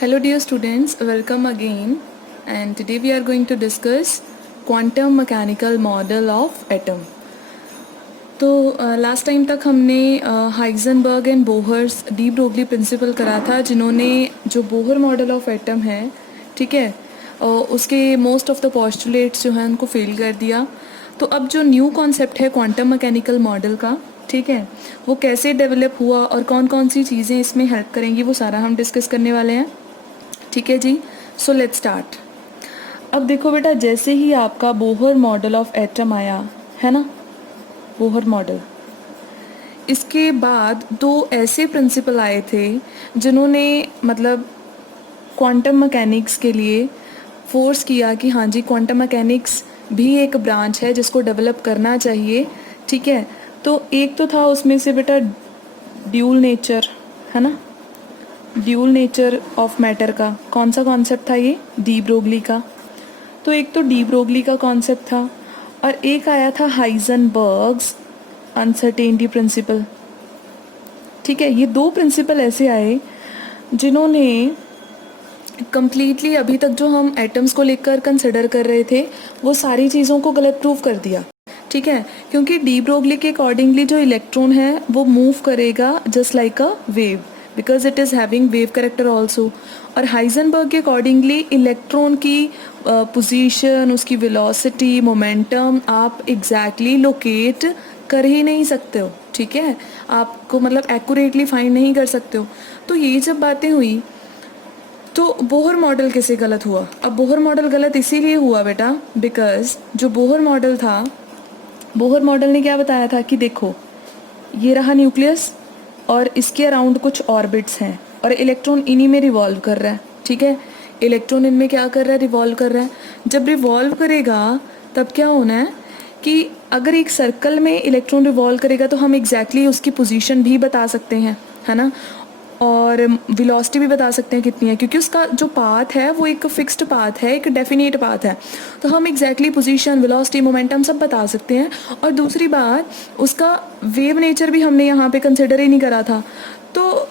Hello dear students, welcome again, and today we are going to discuss quantum mechanical model of atom. तो last time तक हमने Heisenberg and Bohr's de Broglie principle करा था, जिन्होंने जो Bohr model of atom है, ठीक है, उसके मोस्ट ऑफ द पोस्टुलेट्स जो हैं उनको फेल कर दिया. तो अब जो न्यू कॉन्सेप्ट है क्वांटम मैकेनिकल मॉडल का, ठीक है, वो कैसे डेवलप हुआ और कौन कौन सी चीज़ें इसमें हेल्प करेंगी वो सारा हम डिस्कस करने वाले हैं. ठीक है जी, सो लेट्स स्टार्ट. अब देखो बेटा, जैसे ही आपका बोहर मॉडल ऑफ एटम आया है ना, बोहर मॉडल, इसके बाद दो ऐसे प्रिंसिपल आए थे जिन्होंने मतलब क्वांटम मैकेनिक्स के लिए फोर्स किया कि हाँ जी, क्वांटम मैकेनिक्स भी एक ब्रांच है जिसको डेवलप करना चाहिए. ठीक है, तो एक तो था उसमें से बेटा ड्यूल नेचर, है ना, ड्यूल नेचर ऑफ मैटर का कौन सा कॉन्सेप्ट था, ये डी ब्रोगली का. तो एक तो डी ब्रोगली का कॉन्सेप्ट था और एक आया था हाइजेनबर्ग्स अनसर्टेनिटी प्रिंसिपल. ठीक है, ये दो प्रिंसिपल ऐसे आए जिन्होंने कंप्लीटली अभी तक जो हम एटम्स को लेकर कंसिडर कर रहे थे वो सारी चीज़ों को गलत प्रूव कर दिया. ठीक है, क्योंकि डी ब्रोगली के अकॉर्डिंगली जो इलेक्ट्रॉन है वो मूव करेगा just like a wave, because it is having wave character also. और हाइजेनबर्ग के अकॉर्डिंगली इलेक्ट्रॉन की पोजीशन, उसकी वेलोसिटी, मोमेंटम आप एग्जैक्टली लोकेट कर ही नहीं सकते हो. ठीक है, आपको मतलब एक्यूरेटली फाइंड नहीं कर सकते हो. तो ये जब बातें हुई तो बोहर मॉडल कैसे गलत हुआ. अब बोहर मॉडल गलत इसीलिए हुआ बेटा बिकॉज जो बोहर मॉडल था, बोहर मॉडल ने क्या बताया था कि देखो ये रहा न्यूक्लियस और इसके अराउंड कुछ ऑर्बिट्स हैं और इलेक्ट्रॉन इन्हीं में रिवॉल्व कर रहा है. ठीक है, इलेक्ट्रॉन इनमें क्या कर रहा है, रिवॉल्व कर रहा है. जब रिवॉल्व करेगा तब क्या होना है कि अगर एक सर्कल में इलेक्ट्रॉन रिवॉल्व करेगा तो हम एग्जैक्टली उसकी पोजीशन भी बता सकते हैं, है ना, और वेलोसिटी भी बता सकते हैं कितनी है, क्योंकि उसका जो पाथ है वो एक फिक्स्ड पाथ है, एक डेफिनेट पाथ है. तो हम एग्जैक्टली पोजीशन, वेलोसिटी, मोमेंटम सब बता सकते हैं. और दूसरी बात, उसका वेव नेचर भी हमने यहाँ पे कंसिडर ही नहीं करा था. तो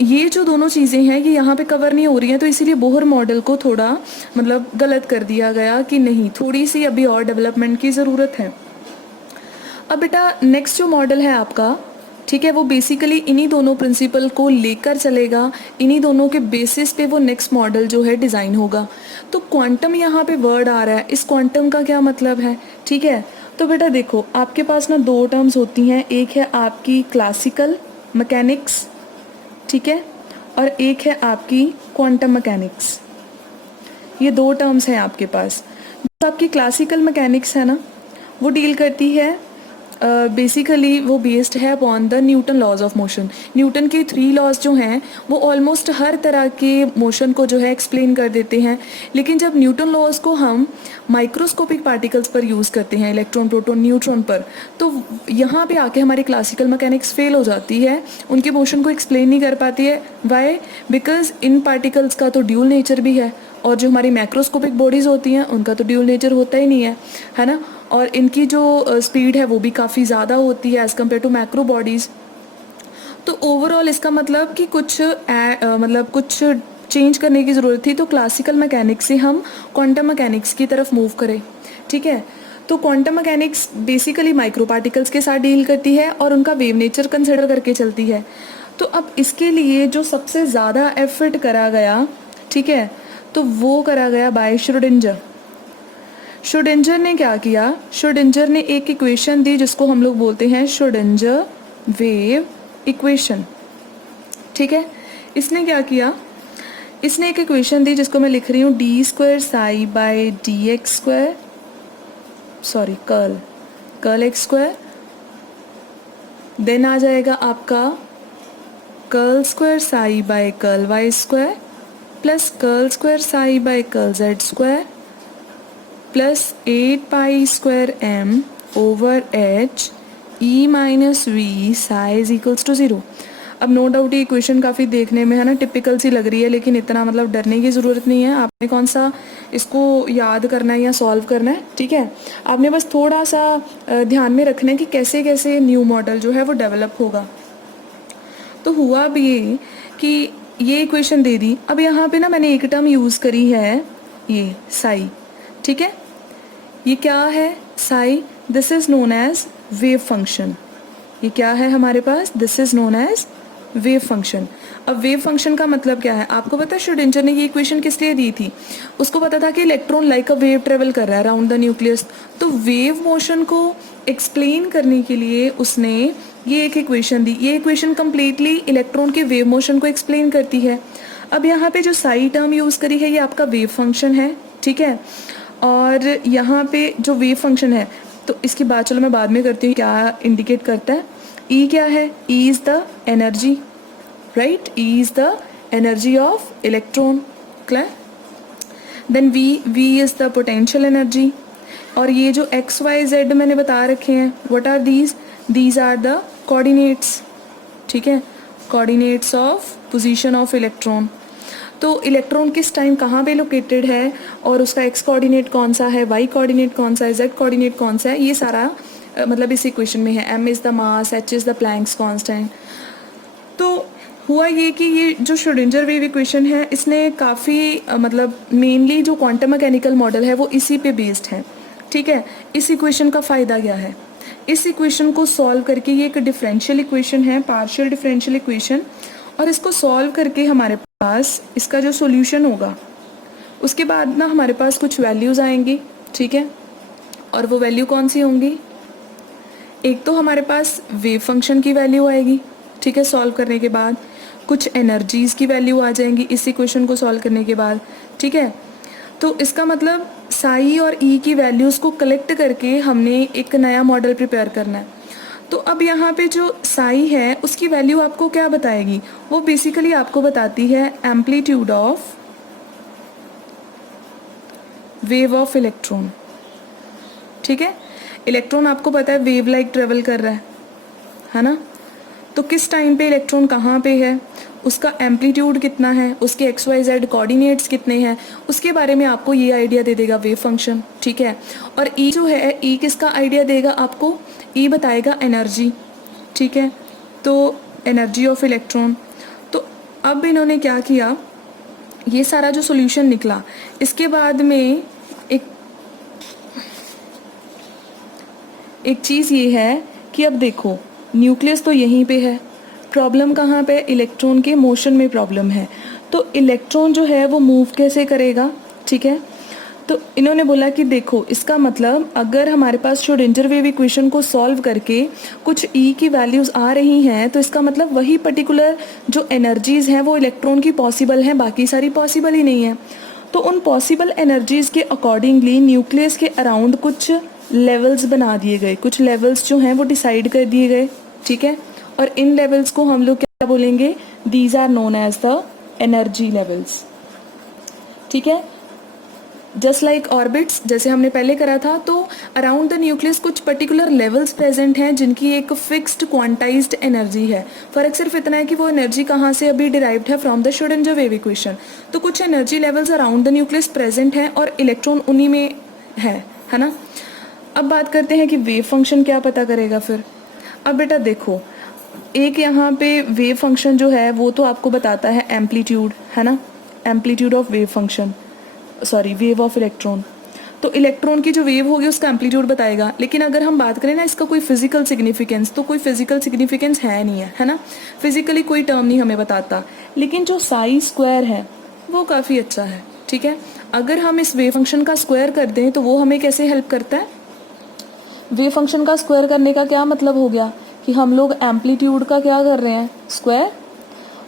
ये जो दोनों चीज़ें हैं ये यहाँ पे कवर नहीं हो रही हैं, तो इसीलिए बोहर मॉडल को थोड़ा मतलब गलत कर दिया गया कि नहीं, थोड़ी सी अभी और डेवलपमेंट की ज़रूरत है. अब बेटा नेक्स्ट जो मॉडल है आपका, ठीक है, वो बेसिकली इन्हीं दोनों प्रिंसिपल को लेकर चलेगा, इन्हीं दोनों के बेसिस पे वो नेक्स्ट मॉडल जो है डिज़ाइन होगा. तो क्वांटम यहाँ पे वर्ड आ रहा है, इस क्वांटम का क्या मतलब है. ठीक है, तो बेटा देखो आपके पास ना दो टर्म्स होती हैं, एक है आपकी क्लासिकल मैकेनिक्स, ठीक है, और एक है आपकी क्वांटम मैकेनिक्स. ये दो टर्म्स हैं आपके पास. जो आपकी क्लासिकल मैकेनिक्स है ना, वो डील करती है बेसिकली वो बेस्ड है upon the Newton laws of motion. Newton के 3 लॉज जो हैं वो ऑलमोस्ट हर तरह के मोशन को जो है एक्सप्लेन कर देते हैं. लेकिन जब न्यूटन लॉज को हम माइक्रोस्कोपिक पार्टिकल्स पर यूज़ करते हैं, इलेक्ट्रॉन, प्रोटॉन, न्यूट्रॉन पर, तो यहाँ पे आके हमारी क्लासिकल मैकेनिक्स फेल हो जाती है, उनके मोशन को एक्सप्लेन नहीं कर पाती है. वाई? बिकॉज इन पार्टिकल्स का तो ड्यूल नेचर भी है और जो हमारी मैक्रोस्कोपिक बॉडीज़ होती हैं उनका तो ड्यूल नेचर होता ही नहीं है ना, और इनकी जो स्पीड है वो भी काफ़ी ज़्यादा होती है as compare to macro bodies. तो ओवरऑल इसका मतलब कि कुछ चेंज करने की ज़रूरत थी. तो क्लासिकल मैकेनिक्स से हम क्वांटम मैकेनिक्स की तरफ मूव करें. ठीक है, तो quantum mechanics basically micro particles के साथ डील करती है और उनका वेव नेचर कंसिडर करके चलती है. तो अब इसके लिए जो सबसे ज़्यादा एफर्ट करा गया, ठीक है, तो वो करा गया बाय श्रोडिंगर. श्रोडिंगर ने क्या किया, श्रोडिंगर ने एक इक्वेशन दी जिसको हम लोग बोलते हैं श्रोडिंगर वेव इक्वेशन. ठीक है, इसने क्या किया, इसने एक इक्वेशन दी जिसको मैं लिख रही हूँ d² psi by dx², sorry curl x², then आ जाएगा आपका curl psi by curl y² plus curl psi by curl z² plus 8π² m/h e minus V psi is equals to 0. अब नो डाउट ये इक्वेशन काफ़ी देखने में है ना टिपिकल सी लग रही है, लेकिन इतना मतलब डरने की ज़रूरत नहीं है. आपने कौन सा इसको याद करना है या सॉल्व करना है. ठीक है, आपने बस थोड़ा सा ध्यान में रखना है कि कैसे कैसे न्यू मॉडल जो है वो डेवलप होगा. तो हुआ भी ये कि ये इक्वेशन दे दी। अब यहाँ पे ना मैंने एक टर्म यूज़ करी है, ये साई, ठीक है। ये क्या है? Psi. This is known as wave function. ये क्या है हमारे पास? This is known as wave function. अब वेव फंक्शन का मतलब क्या है आपको पता है? श्रोडिंगर ने ये इक्वेशन किस लिए दी थी? उसको पता था कि electron like a wave travel कर रहा है अराउंड द न्यूक्लियस। तो वेव मोशन को एक्सप्लेन करने के लिए उसने ये एक इक्वेशन दी। ये इक्वेशन कंप्लीटली इलेक्ट्रॉन के वेव मोशन को एक्सप्लेन करती है। अब यहाँ पे जो साई टर्म यूज़ करी है ये आपका वेव फंक्शन है, ठीक है। और यहाँ पे जो वेव फंक्शन है, तो इसकी बात चलो मैं बाद में करती हूँ क्या इंडिकेट करता है। ई क्या है? E is the energy, right. E is the energy of electron, clear. Then V is the potential energy. और ये जो एक्स वाई जेड मैंने बता रखे हैं, what are these are the coordinates, ठीक है, coordinates of position of electron. तो इलेक्ट्रॉन किस टाइम कहाँ पे लोकेटेड है और उसका एक्स कोऑर्डिनेट कौन सा है, वाई कोऑर्डिनेट कौन सा है, जेड कोऑर्डिनेट कौन सा है, ये सारा मतलब इस इक्वेशन में है। M is the mass, h is the Planck's constant. तो हुआ ये कि ये जो श्रोडिंगर वेव इक्वेशन है इसने काफ़ी मतलब मेनली जो क्वांटम मैकेनिकल मॉडल है वो इसी पे बेस्ड है, ठीक है। इस इक्वेशन का फ़ायदा क्या है? इस इक्वेशन को सॉल्व करके, ये एक डिफरेंशियल इक्वेशन है, पार्शियल डिफरेंशियल इक्वेशन, और इसको सॉल्व करके हमारे पास इसका जो सॉल्यूशन होगा उसके बाद ना हमारे पास कुछ वैल्यूज़ आएंगी, ठीक है। और वो वैल्यू कौन सी होंगी? एक तो हमारे पास वेव फंक्शन की वैल्यू आएगी, ठीक है, सॉल्व करने के बाद। कुछ एनर्जीज़ की वैल्यू आ जाएंगी इस इक्वेशन को सॉल्व करने के बाद, ठीक है। तो इसका मतलब साई और ई की वैल्यूज़ को कलेक्ट करके हमने एक नया मॉडल प्रिपेयर करना है। तो अब यहाँ पे जो साई है उसकी वैल्यू आपको क्या बताएगी? वो बेसिकली आपको बताती है amplitude of wave of electron, ठीक है। इलेक्ट्रॉन आपको पता है वेव लाइक ट्रेवल कर रहा है ना। तो किस टाइम पे इलेक्ट्रॉन कहाँ पे है, उसका एम्पलीट्यूड कितना है, उसके एक्स वाई जेड कोऑर्डिनेट्स कितने हैं, उसके बारे में आपको ये आइडिया दे देगा वेव फंक्शन, ठीक है। और ई जो है, ई किसका आइडिया देगा आपको? ई बताएगा एनर्जी, ठीक है। तो एनर्जी ऑफ इलेक्ट्रॉन। तो अब इन्होंने क्या किया, ये सारा जो सॉल्यूशन निकला इसके बाद में एक चीज़ ये है कि अब देखो न्यूक्लियस तो यहीं पे है, प्रॉब्लम कहाँ पे? इलेक्ट्रॉन के मोशन में प्रॉब्लम है। तो इलेक्ट्रॉन जो है वो मूव कैसे करेगा, ठीक है। तो इन्होंने बोला कि देखो इसका मतलब अगर हमारे पास श्रोडिंगर वेव इक्वेशन को सॉल्व करके कुछ ई की वैल्यूज़ आ रही हैं तो इसका मतलब वही पर्टिकुलर जो एनर्जीज़ हैं वो इलेक्ट्रॉन की पॉसिबल हैं, बाकी सारी पॉसिबल ही नहीं है। तो उन पॉसिबल एनर्जीज़ के अकॉर्डिंगली न्यूक्लियस के अराउंड कुछ लेवल्स बना दिए गए, कुछ लेवल्स जो हैं वो डिसाइड कर दिए गए, ठीक है। और इन लेवल्स को हम लोग क्या बोलेंगे? These are known as the energy levels, ठीक है। जस्ट लाइक ऑर्बिट्स, जैसे हमने पहले करा था, तो अराउंड द न्यूक्लियस कुछ पर्टिकुलर लेवल्स प्रेजेंट हैं जिनकी एक फिक्स्ड क्वांटाइज्ड एनर्जी है। फर्क सिर्फ इतना है कि वो एनर्जी कहाँ से अभी डिराइव्ड है, from the Schrodinger wave equation. तो कुछ energy levels around the nucleus present हैं और इलेक्ट्रॉन उन्हीं में है ना। अब बात करते हैं कि वेव फंक्शन क्या पता करेगा फिर। अब बेटा देखो, एक यहाँ पे वेव फंक्शन जो है वो तो आपको बताता है एम्पलीट्यूड, है ना, amplitude of wave function, sorry wave of electron. तो इलेक्ट्रॉन की जो वेव होगी उसका एम्पलीट्यूड बताएगा। लेकिन अगर हम बात करें ना इसका कोई फिजिकल सिग्निफिकेंस, तो कोई फिजिकल सिग्निफिकेंस है नहीं है ना, फिजिकली कोई टर्म नहीं हमें बताता। लेकिन जो साई स्क्वायर है वो काफ़ी अच्छा है, ठीक है। अगर हम इस वेव फंक्शन का स्क्वायर कर दें तो वो हमें कैसे हेल्प करता है? वेव फंक्शन का स्क्वायर करने का क्या मतलब हो गया कि हम लोग एम्पलीट्यूड का क्या कर रहे हैं? स्क्वायर।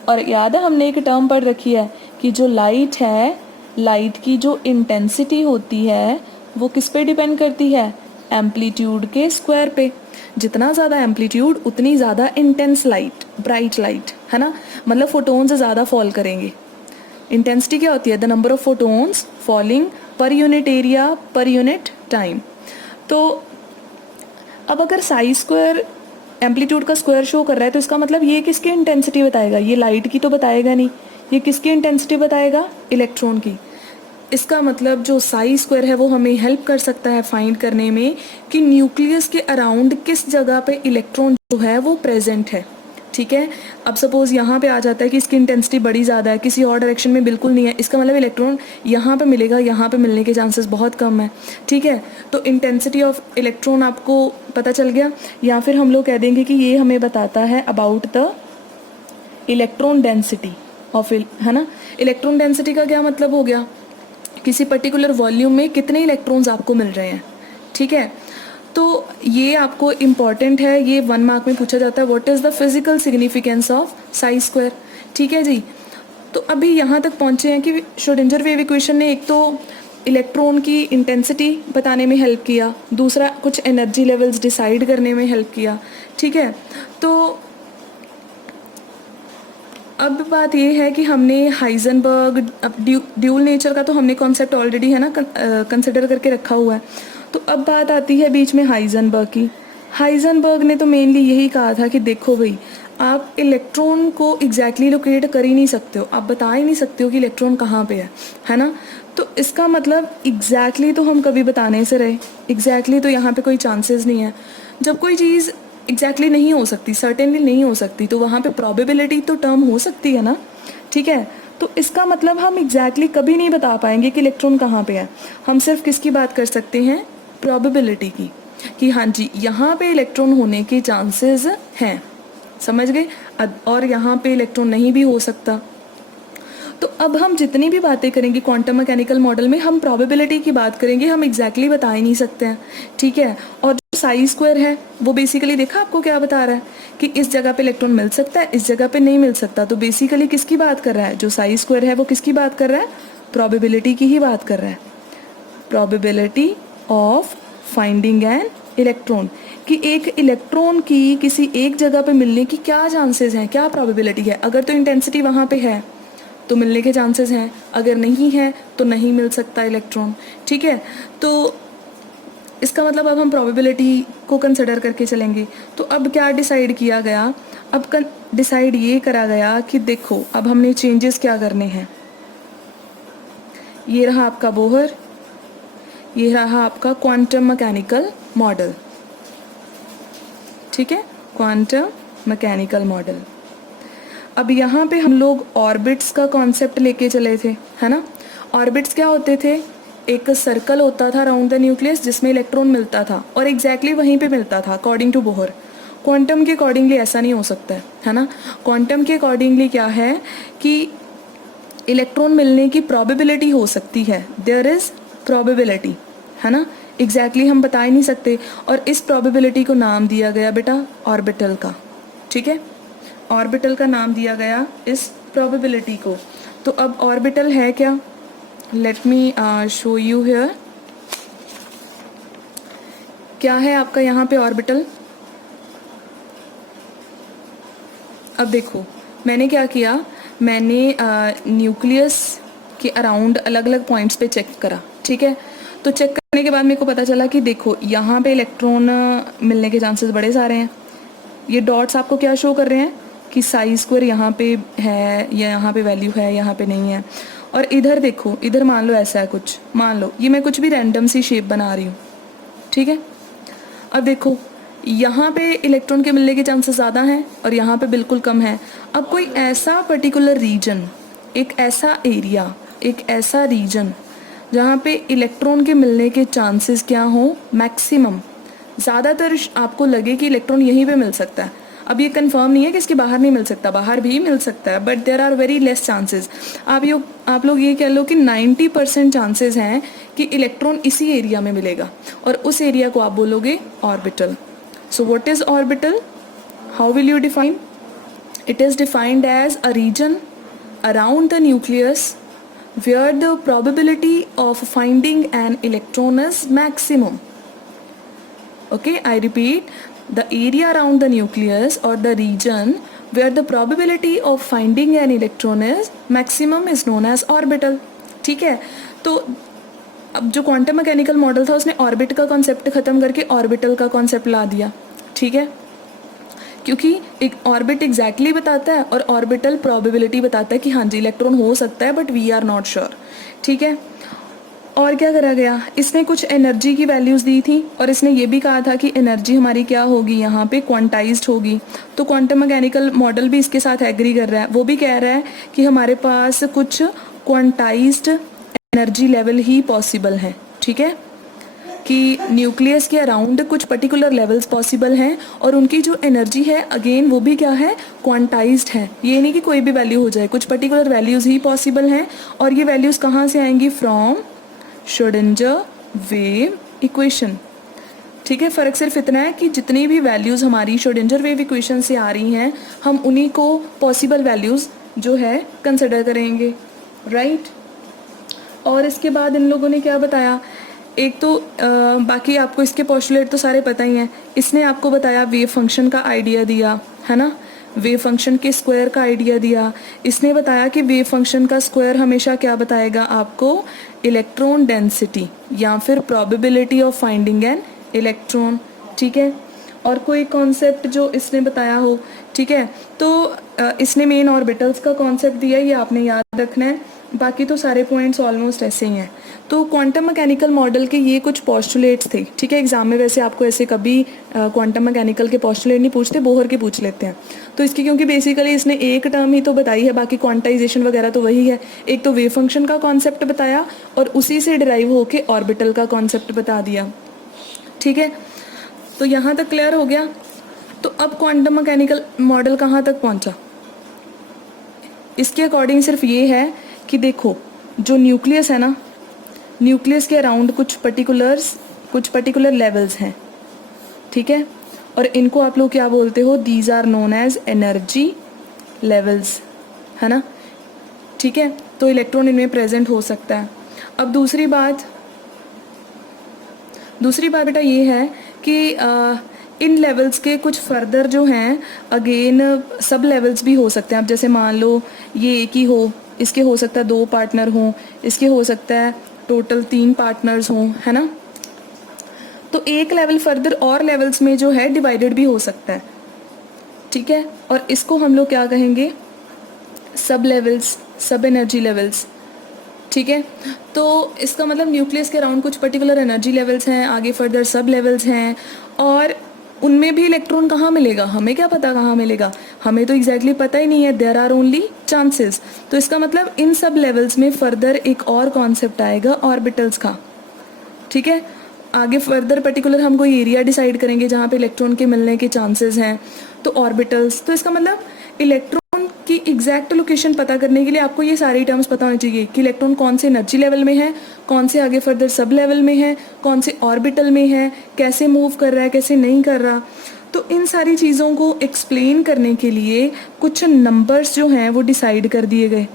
और याद है हमने एक टर्म पढ़ रखी है कि जो लाइट है, लाइट की जो इंटेंसिटी होती है वो किस पे डिपेंड करती है? एम्पलीट्यूड के स्क्वायर पे। जितना ज़्यादा एम्पलीट्यूड उतनी ज़्यादा इंटेंस लाइट, ब्राइट लाइट, है ना, मतलब फोटोन्स ज़्यादा फॉल करेंगे। इंटेंसिटी क्या होती है? The number of photons falling per unit area per unit time. तो अब अगर साई स्क्वायर एम्पलीट्यूड का स्क्वायर शो कर रहा है तो इसका मतलब ये किसकी इंटेंसिटी बताएगा? ये लाइट की तो बताएगा नहीं, ये किसकी इंटेंसिटी बताएगा? इलेक्ट्रॉन की। इसका मतलब जो साई स्क्वायर है वो हमें हेल्प कर सकता है फाइंड करने में कि न्यूक्लियस के अराउंड किस जगह पे इलेक्ट्रॉन जो है वो प्रेजेंट है, ठीक है। अब सपोज यहाँ पे आ जाता है कि इसकी इंटेंसिटी बड़ी ज़्यादा है, किसी और डायरेक्शन में बिल्कुल नहीं है, इसका मतलब इलेक्ट्रॉन यहाँ पे मिलेगा, यहाँ पे मिलने के चांसेस बहुत कम है, ठीक है। तो इंटेंसिटी ऑफ इलेक्ट्रॉन आपको पता चल गया, या फिर हम लोग कह देंगे कि ये हमें बताता है about the electron density of, है ना। इलेक्ट्रॉन डेंसिटी का क्या मतलब हो गया, किसी पर्टिकुलर वॉल्यूम में कितने इलेक्ट्रॉन्स आपको मिल रहे हैं, ठीक है। तो ये आपको इम्पॉर्टेंट है, ये 1 मार्क में पूछा जाता है, what is the physical significance of Sai square, ठीक है जी। तो अभी यहाँ तक पहुँचे हैं कि श्रोडिंगर वेव इक्वेशन ने एक तो इलेक्ट्रॉन की इंटेंसिटी बताने में हेल्प किया, दूसरा कुछ एनर्जी लेवल्स डिसाइड करने में हेल्प किया, ठीक है। तो अब बात ये है कि हमने हाइजेनबर्ग, अब ड्यूल नेचर का तो हमने कॉन्सेप्ट ऑलरेडी, है ना, कंसिडर करके रखा हुआ है। तो अब बात आती है बीच में हाइजेनबर्ग की। हाइजेनबर्ग ने तो मेनली यही कहा था कि देखो भाई, आप इलेक्ट्रॉन को एग्जैक्टली लोकेट कर ही नहीं सकते हो, आप बता ही नहीं सकते हो कि इलेक्ट्रॉन कहाँ पे है ना। तो इसका मतलब एग्जैक्टली तो हम कभी बताने से रहे, एग्जैक्टली तो यहाँ पे कोई चांसेस नहीं है। जब कोई चीज़ एग्जैक्टली नहीं हो सकती, सर्टेनली नहीं हो सकती, तो वहाँ पे प्रोबेबिलिटी तो टर्म हो सकती है ना, ठीक है। तो इसका मतलब हम एग्जैक्टली कभी नहीं बता पाएंगे कि इलेक्ट्रॉन कहाँ पे है। हम सिर्फ किसकी बात कर सकते हैं, प्रोबेबिलिटी की, कि हाँ जी यहाँ पे इलेक्ट्रॉन होने के चांसेस हैं, समझ गए। और यहाँ पे इलेक्ट्रॉन नहीं भी हो सकता। तो अब हम जितनी भी बातें करेंगे क्वांटम मैकेनिकल मॉडल में, हम प्रोबेबिलिटी की बात करेंगे, हम एग्जैक्टली बता ही नहीं सकते हैं, ठीक है। और जो साई स्क्वायर है वो बेसिकली देखा आपको क्या बता रहा है कि इस जगह पे इलेक्ट्रॉन मिल सकता है, इस जगह पे नहीं मिल सकता। तो बेसिकली किसकी बात कर रहा है, जो साई स्क्वायर है वो किसकी बात कर रहा है, प्रोबेबिलिटी की ही बात कर रहा है। Probability of finding an electron, कि एक इलेक्ट्रॉन की किसी एक जगह पे मिलने की क्या चांसेस हैं, क्या प्रोबेबिलिटी है। अगर तो इंटेंसिटी वहाँ पे है तो मिलने के चांसेस हैं, अगर नहीं है तो नहीं मिल सकता इलेक्ट्रॉन, ठीक है। तो इसका मतलब अब हम प्रोबेबिलिटी को कंसिडर करके चलेंगे। तो अब क्या डिसाइड किया गया, अब डिसाइड ये करा गया कि देखो अब हमने चेंजेस क्या करने हैं। ये रहा आपका बोहर, ये रहा आपका क्वांटम मैकेनिकल मॉडल, ठीक है, क्वांटम मैकेनिकल मॉडल। अब यहाँ पे हम लोग ऑर्बिट्स का कॉन्सेप्ट लेके चले थे, है ना। ऑर्बिट्स क्या होते थे, एक सर्कल होता था अराउंड द न्यूक्लियस जिसमें इलेक्ट्रॉन मिलता था और एग्जैक्टली वहीं पे मिलता था अकॉर्डिंग टू बोहर। क्वांटम के अकॉर्डिंगली ऐसा नहीं हो सकता है ना। क्वांटम के अकॉर्डिंगली क्या है कि इलेक्ट्रॉन मिलने की प्रोबेबिलिटी हो सकती है, देयर इज प्रोबेबिलिटी, है ना। एग्जैक्टली हम बता ही नहीं सकते, और इस प्रोबेबिलिटी को नाम दिया गया बेटा ऑर्बिटल का, ठीक है। ऑर्बिटल का नाम दिया गया इस प्रोबेबिलिटी को। तो अब ऑर्बिटल है क्या, let me show you here. क्या है आपका यहाँ पे ऑर्बिटल। अब देखो मैंने क्या किया, मैंने न्यूक्लियस के अराउंड अलग अलग पॉइंट्स पे चेक करा, ठीक है। तो चेक करने के बाद मेरे को पता चला कि देखो यहाँ पे इलेक्ट्रॉन मिलने के चांसेस बड़े सारे हैं। ये डॉट्स आपको क्या शो कर रहे हैं कि साई स्क्वायर यहाँ पे है या यहाँ पे वैल्यू है, यहाँ पे नहीं है। और इधर देखो, इधर मान लो ऐसा है कुछ, मान लो ये मैं कुछ भी रैंडम सी शेप बना रही हूँ, ठीक है। अब देखो यहाँ पे इलेक्ट्रॉन के मिलने के चांसेस ज़्यादा हैं और यहाँ पे बिल्कुल कम है। अब कोई ऐसा पर्टिकुलर रीजन, एक ऐसा एरिया, एक ऐसा रीजन जहाँ पे इलेक्ट्रॉन के मिलने के चांसेस क्या हों, मैक्सिमम, ज़्यादातर आपको लगे कि इलेक्ट्रॉन यहीं पे मिल सकता है। अब ये कंफर्म नहीं है कि इसके बाहर नहीं मिल सकता, बाहर भी मिल सकता है, but there are very less chances. आप लोग ये कह लो कि 90% चांसेस हैं कि इलेक्ट्रॉन इसी एरिया में मिलेगा, और उस एरिया को आप बोलोगे orbital. So what is orbital, how will you define it. Is defined as a region around the nucleus where the probability of finding an electron is maximum. Okay, I repeat, the area around the nucleus or the region where the probability of finding an electron is maximum is known as orbital. ठीक है। तो अब जो quantum mechanical model था उसने orbit का concept खत्म करके ऑर्बिटल का कॉन्सेप्ट ला दिया, ठीक है। क्योंकि एक ऑर्बिट एग्जैक्टली बताता है और ऑर्बिटल प्रोबेबिलिटी बताता है कि हाँ जी इलेक्ट्रॉन हो सकता है but we are not sure, ठीक है। और क्या करा गया, इसने कुछ एनर्जी की वैल्यूज़ दी थी और इसने ये भी कहा था कि एनर्जी हमारी क्या होगी, यहाँ पे क्वांटाइज्ड होगी। तो क्वांटम मैकेनिकल मॉडल भी इसके साथ एग्री कर रहा है, वो भी कह रहा है कि हमारे पास कुछ क्वांटाइज्ड एनर्जी लेवल ही पॉसिबल हैं, ठीक है, कि न्यूक्लियस के अराउंड कुछ पर्टिकुलर लेवल्स पॉसिबल हैं और उनकी जो एनर्जी है अगेन वो भी क्या है, क्वांटाइज्ड है। ये नहीं कि कोई भी वैल्यू हो जाए, कुछ पर्टिकुलर वैल्यूज़ ही पॉसिबल हैं और ये वैल्यूज़ कहाँ से आएंगी, फ्रॉम श्रोडिंगर वेव इक्वेशन, ठीक है। फ़र्क सिर्फ इतना है कि जितनी भी वैल्यूज़ हमारी श्रोडिंगर वेव इक्वेशन से आ रही हैं हम उन्हीं को पॉसिबल वैल्यूज़ जो है कंसिडर करेंगे, राइट। और इसके बाद इन लोगों ने क्या बताया, एक तो बाकी आपको इसके पोस्टुलेट तो सारे पता ही हैं। इसने आपको बताया वेव फंक्शन का आइडिया दिया है ना, वेव फंक्शन के स्क्वायर का आइडिया दिया। इसने बताया कि वेव फंक्शन का स्क्वायर हमेशा क्या बताएगा आपको, इलेक्ट्रॉन डेंसिटी या फिर probability of finding an electron, ठीक है। और कोई कॉन्सेप्ट जो इसने बताया हो, ठीक है, तो इसने मेन ऑर्बिटल्स का कॉन्सेप्ट दिया, ये आपने याद रखना है। बाकी तो सारे पॉइंट्स ऑलमोस्ट ऐसे ही हैं। तो क्वांटम मैकेनिकल मॉडल के ये कुछ पोस्टुलेट्स थे, ठीक है। एग्जाम में वैसे आपको ऐसे कभी क्वांटम मैकेनिकल के पोस्टुलेट नहीं पूछते, बोहर के पूछ लेते हैं। तो इसकी क्योंकि बेसिकली इसने एक टर्म ही तो बताई है, बाकी क्वांटाइजेशन वगैरह तो वही है। एक तो वेव फंक्शन का कॉन्सेप्ट बताया और उसी से डिराइव होके ऑर्बिटल का कॉन्सेप्ट बता दिया, ठीक है। तो यहाँ तक क्लियर हो गया। तो अब क्वांटम मैकेनिकल मॉडल कहाँ तक पहुँचा, इसके अकॉर्डिंग सिर्फ ये है कि देखो जो न्यूक्लियस है ना, न्यूक्लियस के अराउंड कुछ पर्टिकुलर लेवल्स हैं, ठीक है। और इनको आप लोग क्या बोलते हो, these are known as energy levels, है ना, ठीक है। तो इलेक्ट्रॉन इनमें प्रेजेंट हो सकता है। अब दूसरी बात बेटा ये है कि इन लेवल्स के कुछ फर्दर जो हैं अगेन सब लेवल्स भी हो सकते हैं। अब जैसे मान लो ये एक ही हो, इसके हो सकता है 2 पार्टनर हों, इसके हो सकता है टोटल 3 पार्टनर्स हों, है ना। तो एक लेवल फर्दर और लेवल्स में जो है डिवाइडेड भी हो सकता है, ठीक है। और इसको हम लोग क्या कहेंगे, सब लेवल्स, सब एनर्जी लेवल्स, ठीक है। तो इसका मतलब न्यूक्लियस के अराउंड कुछ पर्टिकुलर एनर्जी लेवल्स हैं, आगे फर्दर सब लेवल्स हैं और उनमें भी इलेक्ट्रॉन कहाँ मिलेगा, हमें क्या पता कहाँ मिलेगा, हमें तो एग्जैक्टली पता ही नहीं है, देयर आर ओनली चांसेस। तो इसका मतलब इन सब लेवल्स में फर्दर एक और कॉन्सेप्ट आएगा ऑर्बिटल्स का, ठीक है। आगे फर्दर पर्टिकुलर हम कोई एरिया डिसाइड करेंगे जहाँ पे इलेक्ट्रॉन के मिलने के चांसेस हैं, तो ऑर्बिटल्स। तो इसका मतलब इलेक्ट्रॉन की एग्जैक्ट लोकेशन पता करने के लिए आपको ये सारी टर्म्स पता होनी चाहिए कि इलेक्ट्रॉन कौन से एनर्जी लेवल में है, कौन से आगे फर्दर सब लेवल में है, कौन से ऑर्बिटल में है, कैसे मूव कर रहा है, कैसे नहीं कर रहा। तो इन सारी चीज़ों को एक्सप्लेन करने के लिए कुछ नंबर्स जो हैं वो डिसाइड कर दिए गए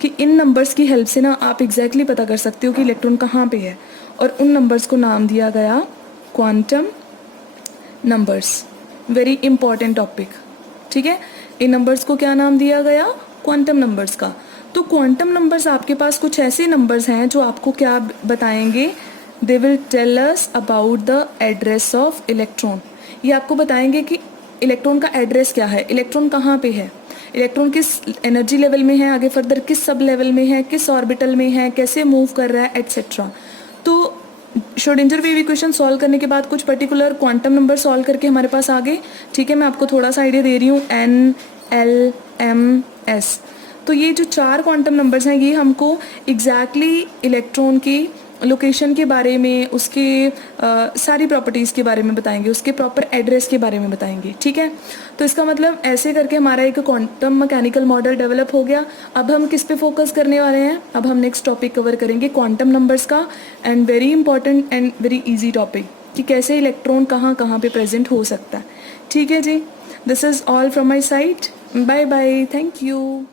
कि इन नंबर्स की हेल्प से ना आप एग्जैक्टली पता कर सकते हो कि इलेक्ट्रॉन कहाँ पे है। और उन नंबर्स को नाम दिया गया quantum numbers. Very important topic, ठीक है। इन नंबर्स को क्या नाम दिया गया, क्वांटम नंबर्स का। तो क्वांटम नंबर्स आपके पास कुछ ऐसे नंबर्स हैं जो आपको क्या बताएंगे, they will tell us about the address of electron. ये आपको बताएंगे कि इलेक्ट्रॉन का एड्रेस क्या है, इलेक्ट्रॉन कहाँ पे है, इलेक्ट्रॉन किस एनर्जी लेवल में है, आगे फर्दर किस सब लेवल में है, किस ऑर्बिटल में है, कैसे मूव कर रहा है, एट्सेट्रा। तो श्रोडिंगर वेव इक्वेशन सॉल्व करने के बाद कुछ पर्टिकुलर क्वांटम नंबर सॉल्व करके हमारे पास आ गए, ठीक है। मैं आपको थोड़ा सा आइडिया दे रही हूँ, N, L, M, S। तो ये जो 4 क्वांटम नंबर्स हैं ये हमको एग्जैक्टली इलेक्ट्रॉन की लोकेशन के बारे में, उसके सारी प्रॉपर्टीज़ के बारे में बताएंगे, उसके प्रॉपर एड्रेस के बारे में बताएंगे, ठीक है। तो इसका मतलब ऐसे करके हमारा एक क्वांटम मैकेनिकल मॉडल डेवलप हो गया। अब हम किस पे फोकस करने वाले हैं, अब हम नेक्स्ट टॉपिक कवर करेंगे क्वांटम नंबर्स का। And very important and very easy topic कि कैसे इलेक्ट्रॉन कहाँ कहाँ पे प्रेजेंट हो सकता है, ठीक है जी। This is all from my side, bye bye, thank you.